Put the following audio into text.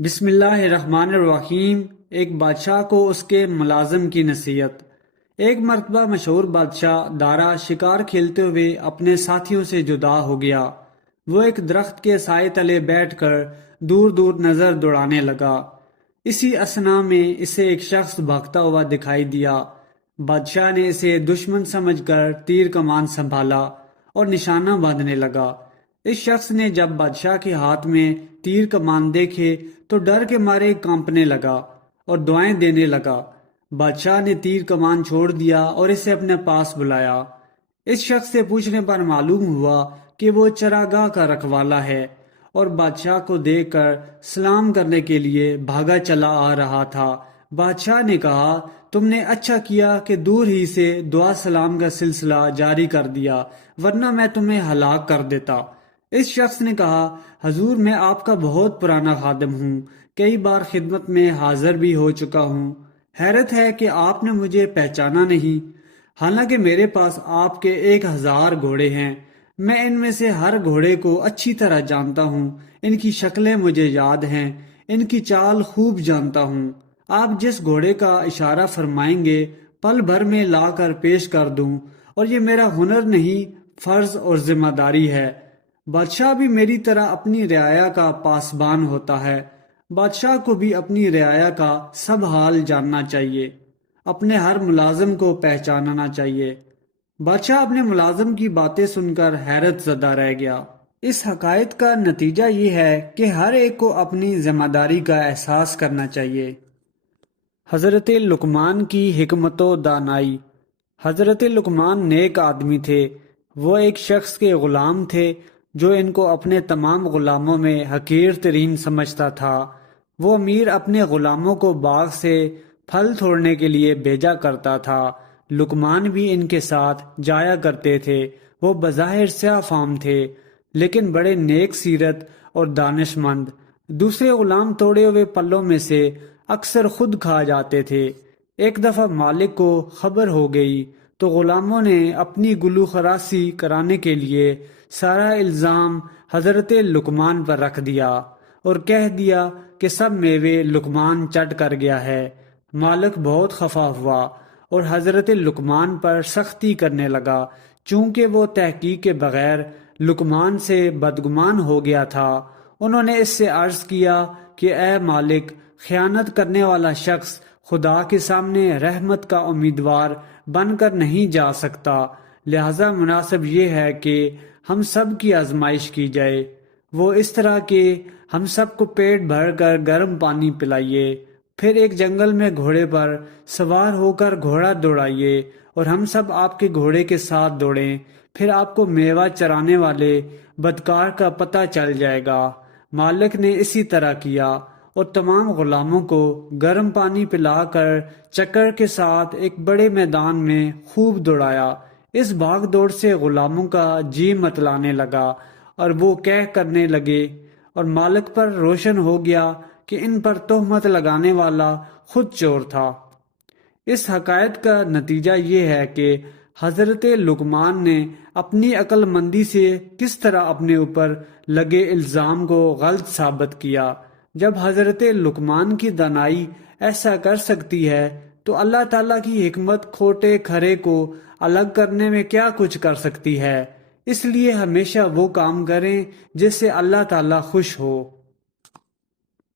بسم اللہ الرحمن الرحیم۔ ایک بادشاہ کو اس کے ملازم کی نصیحت۔ ایک مرتبہ مشہور بادشاہ دارا شکار کھیلتے ہوئے اپنے ساتھیوں سے جدا ہو گیا۔ وہ ایک درخت کے سائے تلے بیٹھ کر دور دور نظر دوڑانے لگا۔ اسی اثنا میں اسے ایک شخص بھاگتا ہوا دکھائی دیا۔ بادشاہ نے اسے دشمن سمجھ کر تیر کمان سنبھالا اور نشانہ باندھنے لگا۔ اس شخص نے جب بادشاہ کے ہاتھ میں تیر کمان دیکھے تو ڈر کے مارے کانپنے لگا اور دعائیں دینے لگا۔ بادشاہ نے تیر کمان چھوڑ دیا اور اسے اپنے پاس بلایا۔ اس شخص سے پوچھنے پر معلوم ہوا کہ وہ چراگاہ کا رکھوالا ہے اور بادشاہ کو دیکھ کر سلام کرنے کے لیے بھاگا چلا آ رہا تھا۔ بادشاہ نے کہا، تم نے اچھا کیا کہ دور ہی سے دعا سلام کا سلسلہ جاری کر دیا، ورنہ میں تمہیں ہلاک کر دیتا۔ اس شخص نے کہا، حضور میں آپ کا بہت پرانا خادم ہوں، کئی بار خدمت میں حاضر بھی ہو چکا ہوں۔ حیرت ہے کہ آپ نے مجھے پہچانا نہیں، حالانکہ میرے پاس آپ کے 1000 گھوڑے ہیں۔ میں ان میں سے ہر گھوڑے کو اچھی طرح جانتا ہوں، ان کی شکلیں مجھے یاد ہیں، ان کی چال خوب جانتا ہوں۔ آپ جس گھوڑے کا اشارہ فرمائیں گے پل بھر میں لا کر پیش کر دوں، اور یہ میرا ہنر نہیں، فرض اور ذمہ داری ہے۔ بادشاہ بھی میری طرح اپنی رعایا کا پاسبان ہوتا ہے۔ بادشاہ کو بھی اپنی رعایا کا سب حال جاننا چاہیے، اپنے ہر ملازم کو پہچاننا چاہیے۔ بادشاہ اپنے ملازم کی باتیں سن کر حیرت زدہ رہ گیا۔ اس حقائق کا نتیجہ یہ ہے کہ ہر ایک کو اپنی ذمہ داری کا احساس کرنا چاہیے۔ حضرت لقمان کی حکمت و دانائی۔ حضرت لقمان نیک آدمی تھے۔ وہ ایک شخص کے غلام تھے جو ان کو اپنے تمام غلاموں میں حقیر ترین سمجھتا تھا۔ وہ امیر اپنے غلاموں کو باغ سے پھل توڑنے کے لیے بھیجا کرتا تھا۔ لقمان بھی ان کے ساتھ جایا کرتے تھے۔ وہ بظاہر سیاہ فام تھے لیکن بڑے نیک سیرت اور دانش مند۔ دوسرے غلام توڑے ہوئے پلوں میں سے اکثر خود کھا جاتے تھے۔ ایک دفعہ مالک کو خبر ہو گئی تو غلاموں نے اپنی گلو خراسی کرانے کے لیے سارا الزام حضرت لقمان پر رکھ دیا اور کہہ دیا کہ سب میوے لقمان چٹ کر گیا ہے۔ مالک بہت خفا ہوا اور حضرت لقمان پر سختی کرنے لگا۔ چونکہ وہ تحقیق کے بغیر لقمان سے بدگمان ہو گیا تھا، انہوں نے اس سے عرض کیا کہ اے مالک، خیانت کرنے والا شخص خدا کے سامنے رحمت کا امیدوار بن کر نہیں جا سکتا، لہذا مناسب یہ ہے کہ ہم سب کی آزمائش کی جائے۔ وہ اس طرح کہ ہم سب کو پیٹ بھر کر گرم پانی پلائیے، پھر ایک جنگل میں گھوڑے پر سوار ہو کر گھوڑا دوڑائیے اور ہم سب آپ کے گھوڑے کے ساتھ دوڑیں، پھر آپ کو میوہ چرانے والے بدکار کا پتہ چل جائے گا۔ مالک نے اسی طرح کیا اور تمام غلاموں کو گرم پانی پلا کر چکر کے ساتھ ایک بڑے میدان میں خوب دوڑایا۔ اس بھاگ دوڑ سے غلاموں کا جی متلانے لگا اور وہ کہہ کرنے لگے، اور مالک پر روشن ہو گیا کہ ان پر تہمت لگانے والا خود چور تھا۔ اس حقائق کا نتیجہ یہ ہے کہ حضرت لقمان نے اپنی عقل مندی سے کس طرح اپنے اوپر لگے الزام کو غلط ثابت کیا۔ جب حضرت لقمان کی دانائی ایسا کر سکتی ہے تو اللہ تعالیٰ کی حکمت کھوٹے کھرے کو الگ کرنے میں کیا کچھ کر سکتی ہے۔ اس لیے ہمیشہ وہ کام کریں جس سے اللہ تعالیٰ خوش ہو۔